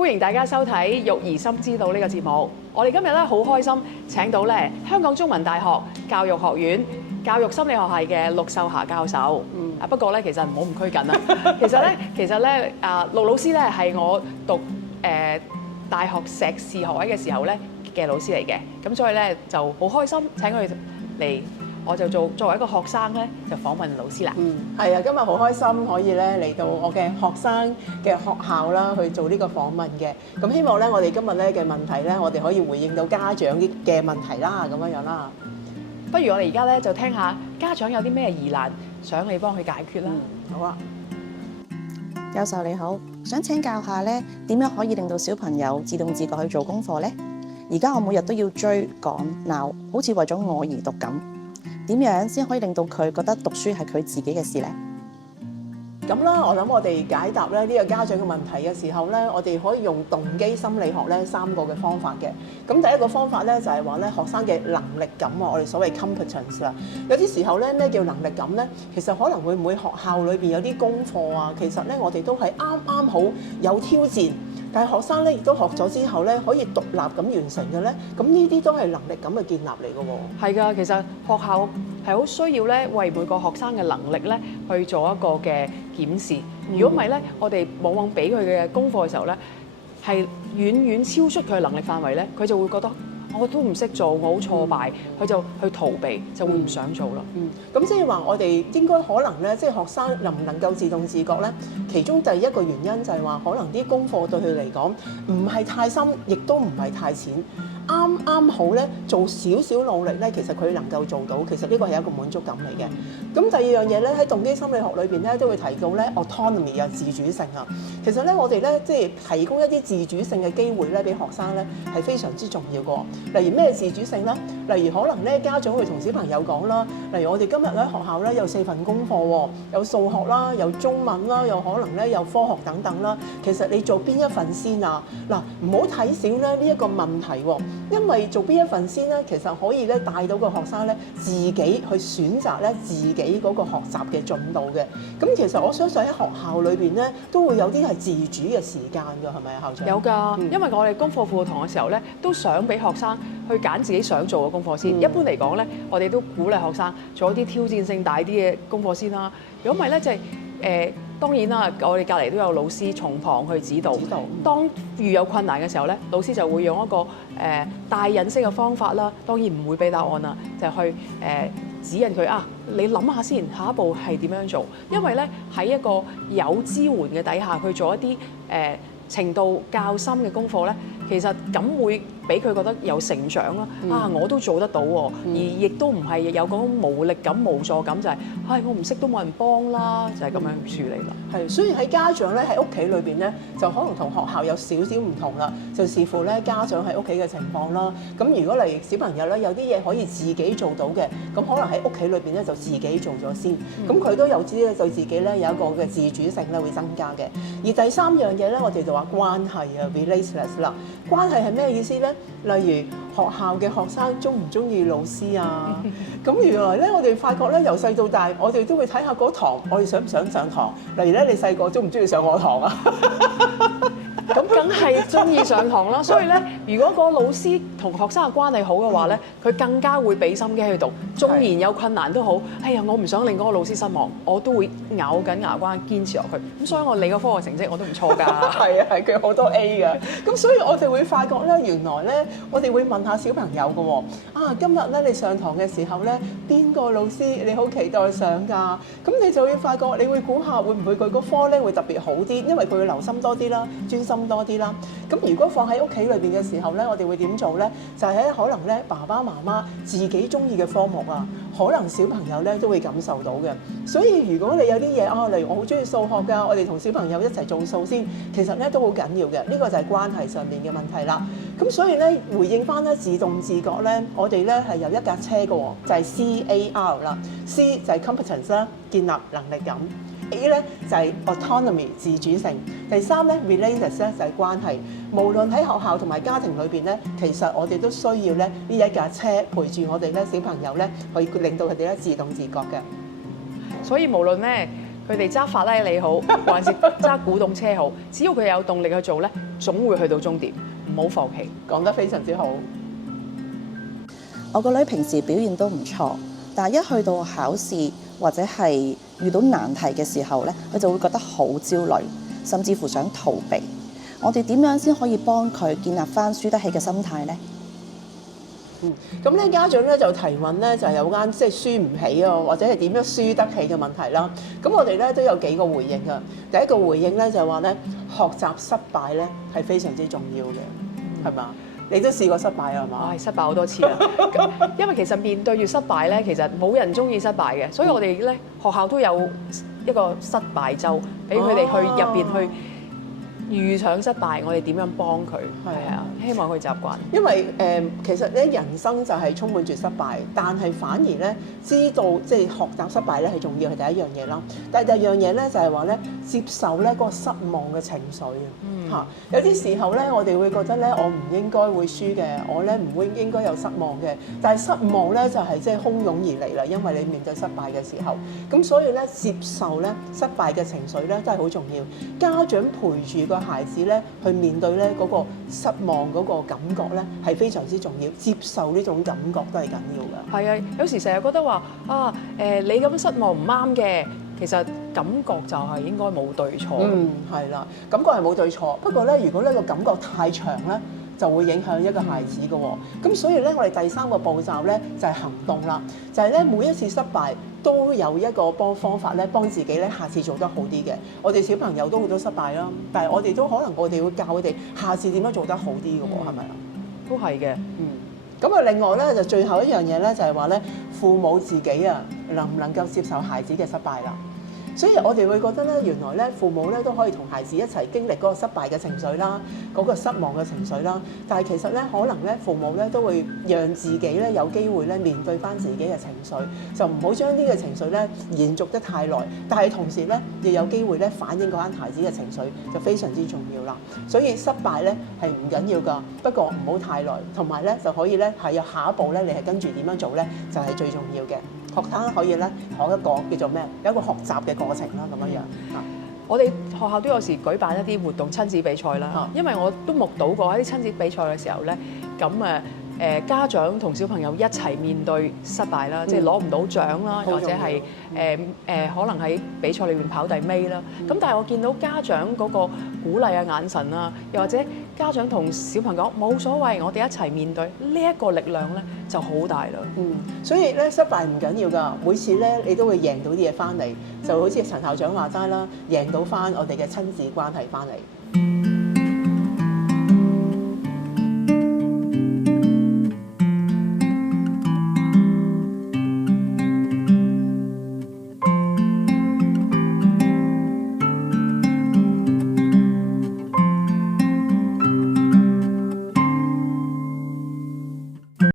歡迎大家收睇《育兒心知道》呢個節目。我哋今日咧好開心請到咧香港中文大學教育學院教育心理學系嘅陸秀霞教授。不過咧其實唔好咁拘謹啦。其實咧陸老師咧係我讀大學碩士學位嘅時候咧嘅老師嚟嘅，咁所以咧就好開心請佢嚟。我就作為一個學生咧，就訪問老師啦。係啊，今日好開心可以咧嚟到我嘅學生嘅學校啦，去做呢個訪問嘅。咁希望咧，我哋今日咧嘅問題咧，我哋可以回應到家長啲嘅問題啦，咁樣樣啦。不如我哋而家咧就聽下家長有啲咩疑難，想你幫佢解決啦。好啊，教授你好，想請教下咧，點樣可以令到小朋友自動自覺去做功課呢？而家我每日都要追趕鬧，好似為咗我而讀咁。點樣先可以令到佢覺得讀書係佢自己嘅事呢？咁啦，我諗我哋解答咧呢個家長嘅問題嘅時候咧，我哋可以用動機心理學咧3個嘅方法嘅。咁第一個方法咧就係話咧學生嘅能力感啊，我哋所謂 competence 啦。有啲時候咧咩叫能力感咧？其實可能會唔會學校裏邊有啲功課啊？其實咧我哋都係啱好有挑戰。但係學生咧亦都學咗之後咧，可以獨立咁完成嘅咧，咁呢啲都係能力咁嘅建立嚟嘅喎。係㗎，其實學校係好需要咧，為每個學生嘅能力咧去做一個嘅檢視。如果唔係咧，我哋往往俾佢嘅功課嘅時候咧，係遠遠超出佢嘅能力範圍咧，佢就會覺得我都唔識做，我好挫敗，佢就去逃避，就會唔想做啦。咁即係話我哋應該可能咧，即係學生能唔能夠自動自覺咧？其中第一個原因就係話，可能啲功課對佢嚟講唔係太深，亦都唔係太淺。啱好咧，做少少努力咧，其實佢能夠做到，其實呢個係一個滿足感嚟嘅。咁第二樣嘢咧，喺動機心理學裏邊咧，都會提到咧 autonomy 有自主性啊。其實咧，我哋咧即係提供一啲自主性嘅機會咧，俾學生咧係非常之重要嘅。例如咩自主性咧？例如可能咧家長會同小朋友講啦，例如我哋今日喺學校咧有4份功課喎，有數學啦，有中文啦，有可能咧有科學等等啦。其實你做邊一份先啊？嗱，唔好睇小咧呢一個問題喎。因為做邊一份先咧，其實可以咧帶到個學生咧自己去選擇咧自己嗰個學習嘅進度嘅。咁其實我相信喺學校裏邊咧都會有啲係自主嘅時間㗎，係咪啊，校長？有㗎，因為我哋功課輔導堂嘅時候咧，都想俾學生去揀自己想做嘅功課先。一般嚟講咧，我哋都鼓勵學生做一啲挑戰性大啲嘅功課先啦。如果唔係咧，就係當然啦，我哋隔離都有老師從旁去指導。當遇有困難嘅時候咧，老師就會用一個帶引式嘅方法啦。當然唔會俾答案啦，就去指引佢啊。你諗下先，下一步係點樣做？因為咧喺一個有支援嘅底下，去做一啲程度較深嘅功課咧，其實咁會俾佢覺得有成長啦。我都做得到喎，而亦都唔係有嗰種無力感、無助感，就係我唔識都冇人幫啦，就係咁樣處理啦。係，所以喺家長咧喺屋企裏邊咧，就可能同學校有少少唔同啦，就視乎咧家長喺屋企嘅情況啦。咁如果例如小朋友咧有啲嘢可以自己做到嘅，咁可能喺屋企裏邊咧就自己做咗先。咁佢都有知咧對自己咧有一個嘅自主性咧會增加嘅。而第3樣嘢咧，我哋就話關係啊 ，relationship 啦。關係係咩意思咧？例如學校嘅學生中唔中意老師啊？咁原來咧，我哋發覺咧，由細到大，我哋都會睇下嗰堂，我哋想唔想上堂。例如咧，你細個中唔中意上我堂啊？咁梗係中意上堂啦，所以咧，如果個老師同學生嘅關係好嘅話咧，佢更加會俾心機去讀。縱然有困難都好，我唔想令嗰個老師失望，我都會咬緊牙關堅持落去。咁所以我理個科學成績我都唔錯㗎。係啊，係佢好多 A 㗎。咁所以我哋會發覺咧，原來咧，我哋會問下小朋友㗎喎。今日咧你上堂嘅時候咧，邊個老師你好期待上㗎？咁你就會發覺，你會估下會唔會佢個科咧會特別好啲，因為佢會留心多啲啦，專心多啲啦。咁如果放喺屋企裏邊嘅時候咧，我哋會點做咧？就係可能咧，爸爸媽媽自己中意嘅科目啊，可能小朋友咧都會感受到嘅。所以如果你有啲嘢例如我好中意數學㗎，我哋同小朋友一齊做數先，其實咧都好緊要嘅。呢個就係關係上面嘅問題啦。咁所以咧回應翻咧自動自覺咧，我哋咧係有一架車嘅喎，就係 CAR 啦。C 就係 competence 啦，建立能力感。A 咧就係 autonomy 自主性，第3咧 relationship 咧就係關係。無論喺學校同埋家庭裏邊咧，其實我哋都需要咧呢一架車陪住我哋咧小朋友咧，去令到佢哋咧自動自覺嘅。所以無論咧佢哋揸法拉利好，還是揸古董車好，只要佢有動力去做咧，總會去到終點，唔好放棄。講得非常之好。我個女平時表現都唔錯，但係一去到考試或者係遇到難題嘅時候咧，佢就會覺得好焦慮，甚至乎想逃避。我哋點樣先可以幫佢建立翻輸得起嘅心態呢？咁咧家長咧就提問咧，就係有關即係輸唔起啊，或者係點樣輸得起嘅問題啦。咁我哋咧都有幾個回應啊。第一個回應咧就係話咧，學習失敗咧係非常之重要嘅，係嘛？你都試過失敗啊，係嘛？失敗好多次啦。咁因為其實面對住失敗咧，其實冇人中意失敗嘅，所以我哋咧學校都有一個失敗週，俾佢哋去入邊去遇上失敗，我哋點樣幫佢？係啊，希望佢習慣。因為其實咧人生就係充滿住失敗，但係反而咧知道即係學習失敗咧係重要係第一樣嘢啦。但係第二樣嘢咧就係話咧接受咧嗰個失望嘅情緒啊。有啲時候咧我哋會覺得咧我唔應該會輸嘅，我咧唔會應該有失望嘅。但係失望咧就係即係洶湧而嚟啦，因為你面對失敗嘅時候，咁所以咧接受咧失敗嘅情緒咧都係好重要。家長陪住個孩子咧去面對咧嗰個失望嗰個感覺咧係非常之重要，接受呢種感覺都係緊要嘅。係啊，有時成日覺得話你咁失望唔啱嘅，其實感覺就係應該冇對錯。係啦，感覺係冇對錯。不過咧，如果呢個感覺太長咧，就會影響一個孩子嘅喎。咁所以咧，我哋第三個步驟咧就係行動啦，就係咧每一次失敗都有一個方法咧幫自己咧下次做得好啲嘅。我哋小朋友都好多失敗啦，但係我哋都可能我哋會教佢哋下次點樣做得好啲嘅喎，係咪啊？都係嘅。咁啊，另外咧就最後一樣嘢咧就係話咧，父母自己啊能唔能夠接受孩子嘅失敗啦？所以我哋會覺得咧，原來咧父母咧都可以同孩子一齊經歷嗰個失敗嘅情緒啦，嗰個失望嘅情緒啦。但係其實咧，可能咧父母咧都會讓自己咧有機會咧面對翻自己嘅情緒，就唔好將呢個情緒咧延續得太耐。但係同時咧，亦有機會咧反映嗰班孩子嘅情緒，就非常之重要啦。所以失敗咧係唔緊要㗎，不過唔好太耐，同埋咧就可以咧係有下一步咧，你係跟住點樣做咧，就係最重要嘅。學生可以咧學一個叫做咩？有一個學習嘅過程啦，咁樣樣。我哋學校都有時舉辦一啲活動親子比賽啦，因為我都目睹過喺啲親子比賽嘅時候咧，咁家長同小朋友一齊面對失敗啦，即係攞唔到獎啦，或者係可能喺比賽裏面跑第尾啦。咁但係我見到家長嗰個鼓勵嘅眼神啊，又或者家長同小朋友冇所謂，我哋一齊面對呢一個力量咧就好大啦。所以咧失敗唔緊要㗎，每次咧你都會贏到啲嘢翻嚟，就好似陳校長話齋啦，贏到翻我哋嘅親子關係翻嚟。